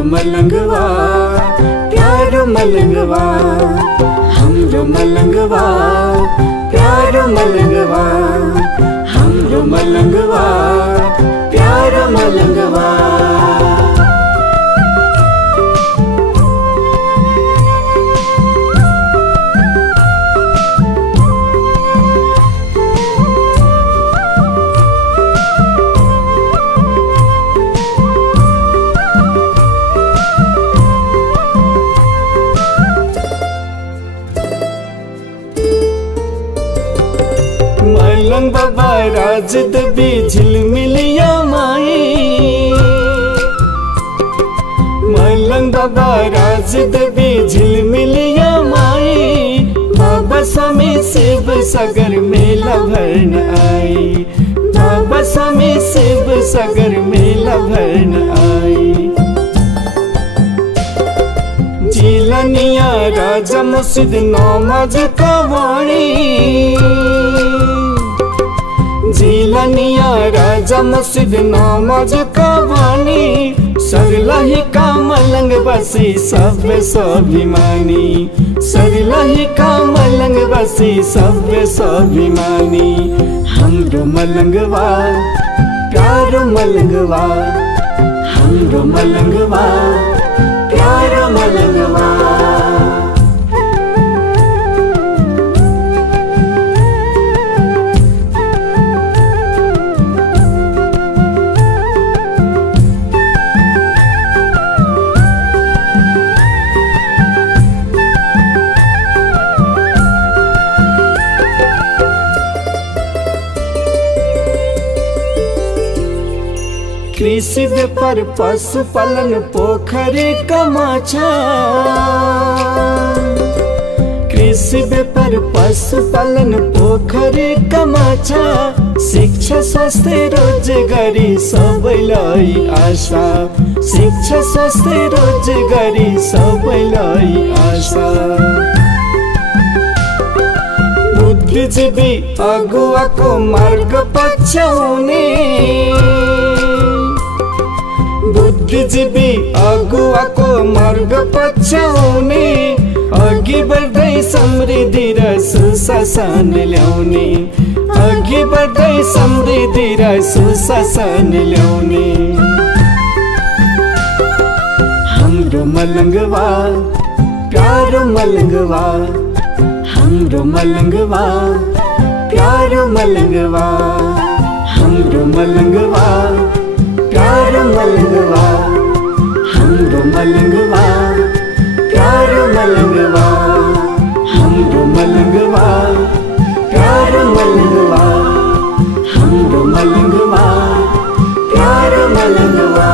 हमरो मलंगवा प्यारो मलंगवा, हमरो मलंगवा प्यारो मलंगवा, हमरो मलंगवा प्यारो मलंगवा। मलंग बाबा राज दबी झिलमिलिया माई, मलंग बाबा राज दबी झिलमिलिया माई, बाबा स्वामी शिव सागर मेला भरन आई, बाबा स्वामी शिव सागर मेला भरन आई। जिलनिया राजा मुर्शिद नमाज का वाणी, जिलनिया राजा मुर्शिद नमाज का वाणी, सरलही का मलंग बसी सब स्वाभिमानी, सरलही का मलंग बसी सब स्वाभिमानी। हमरो मलंगवा प्यारो मलंगवा, हमरो मलंगवा प्यारो मलंगवा। कृषि व्यापार पशुपालन पोखरी कमाछा, कृषि व्यापार पशुपालन पोखरी कमाछा, शिक्षा स्वास्थ्य रोजगारी सबैलाई आशा, शिक्षा स्वास्थ्य रोजगारी सबैलाई आशा। बुद्धिजीवी अगुवाको मार्ग पछ्याउने, बुद्धिजीवी अगुवाको मार्ग पछ्याउने, अघि बढ्दै समृद्धि र सुशासन ल्याउने, अघि बढ्दै समृद्धि र सुशासन ल्याउने। हमरो मलंगवा प्यारो मलंगवा, हमरो मलंगवा प्यारो मलंगवा, हमरो मलंगवा प्यारो मलंगवा, हमरो मलंगवा प्यारो मलंगवा, हमरो मलंगवा प्यारो मलंगवा, हमरो मलंगवा प्यारो मलंगवा।